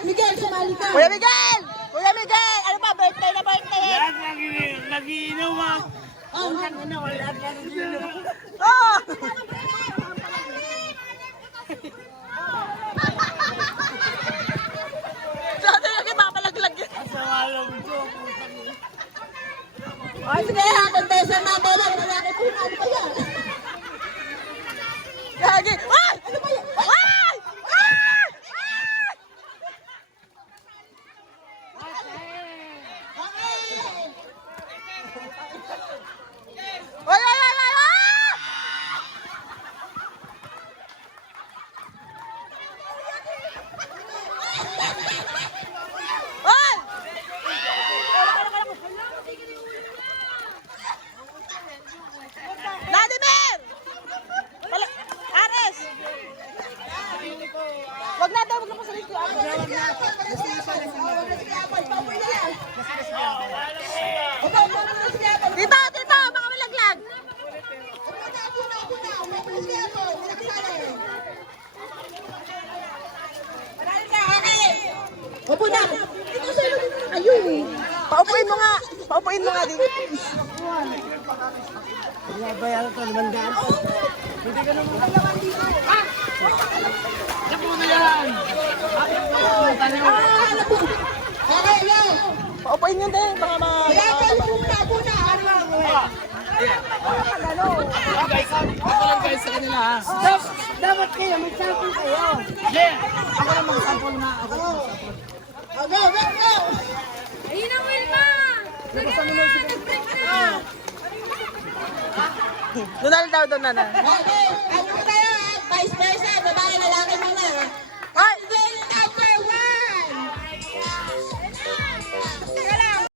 Miguel, sumali ka. Kuya Miguel! Kuya Miguel! Ano ba? Birthday na birthday! Lahat nagiinom ah. Oh! Dati lagi mamalaglag yun. Sa walang ko. Ay, sige, hatong tesa natin. Malaki po na. Ano ba yan? Lagi. Ay! Ano ba yan? Ay! Ay! Ay! Ay! Ay! Ay! Ay! Vladimir! Ares! Wag na daw, wag na po sa list ko. Dito, dito, baka malaglag. Opo na. Ito sa'yo din na kayo eh. Paupuin mo nga. Paupuin mo nga dito. Bayaran ko, 500 po. Hindi ka naman. Yan po na yan. Okay, yo. Paupuin nyo din. Baka ma... Apo na. Ako lang guys sa kanila ha. Dapat kayo, mag-sample kayo. Yeah. Ako lang mag-sample na. Ako lang mag-sample. Go, go, go. Ayun ang Wilma! Nag-break na! Donald daw, doon na. Okay,